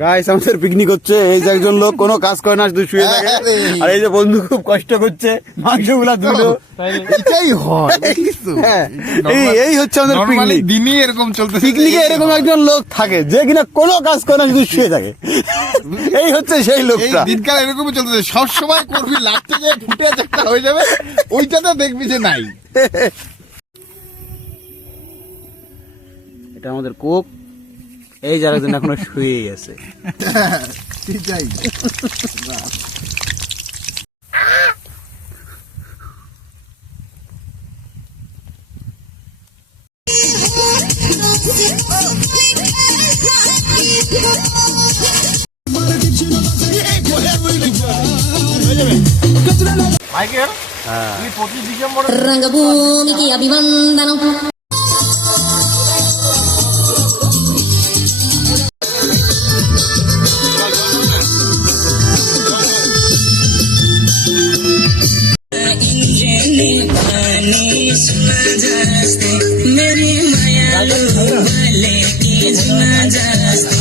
Guys আমাদের picnic হচ্ছে। এই যে একজন লোক কোনো কাজ করে না, শুধু শুয়ে থাকে। আর এই যে বন্ধু খুব কষ্ট করছে, মাংসগুলা ধুলো। এটাই হয়। এই হচ্ছে আমাদের পিকনিক। দিনই এরকম চলতেছে। পিকনিকে এরকম একজন লোক থাকে যে কিনা কোনো কাজ করে না, শুধু শুয়ে থাকে। এই হচ্ছে সেই লোকটা। দিনকাল এরকমই চলতেছে, সব সময় করবি লাখ থেকে ফুটে একটা হয়ে যাবে, ওইটাতে দেখবি যে নাই। এটা আমাদের কোক। এই যারা জন এখনো শুয়েই আছে। সেটাই। মাইকেল, তুই 25 ডিসেম্বর రంగభూమికి అభివందనం. मेरी मायालू वाले की जुना जास्ती